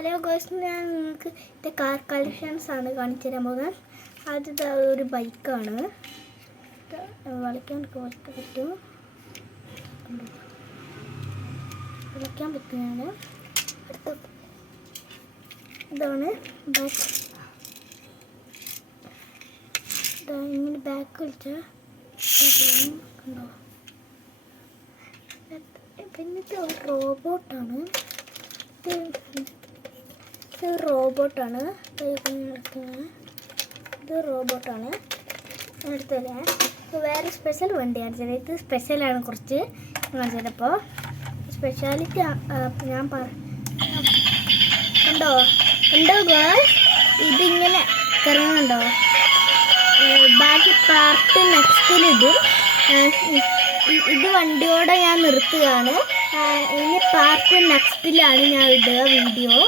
Hello ഗോയ്സ്, ഞാൻ നിങ്ങൾക്ക് ഇത് കാർ കളക്ഷൻസ് ആണ് കാണിച്ചു തരാൻ പോകുന്നത്. ആദ്യത്തെ ഒരു ബൈക്കാണ്. വിളിക്കാൻ പറ്റും, വിളിക്കാൻ പറ്റുന്നതാണ്. അടുത്ത ഇതാണ് ബാക്ക്. ഇങ്ങനെ ബാക്ക് വിളിച്ചാൽ കണ്ടോ. പിന്നത്തെ ഒരു റോബോട്ടാണ്. ഇത് റോബോട്ടാണ്. ഇത് റോബോട്ടാണ്. അടുത്തത് വേറെ സ്പെഷ്യൽ വണ്ടിയാണ്. ഇത് സ്പെഷ്യലാണ് കുറച്ച് കാണിച്ചപ്പോൾ. സ്പെഷ്യാലിറ്റി ഞാൻ കണ്ടോ ഗേൾസ്, ഇതിങ്ങനെ കറങ്ങുന്നുണ്ടോ. ബാക്കി പാർട്ട് നെക്സ്റ്റിലിടും. ഇത് വണ്ടിയോടെ ഞാൻ നിർത്തുകയാണ്. ഇനി പാർട്ട് നെക്സ്റ്റിലാണ് ഞാൻ ഇടുക വീഡിയോ.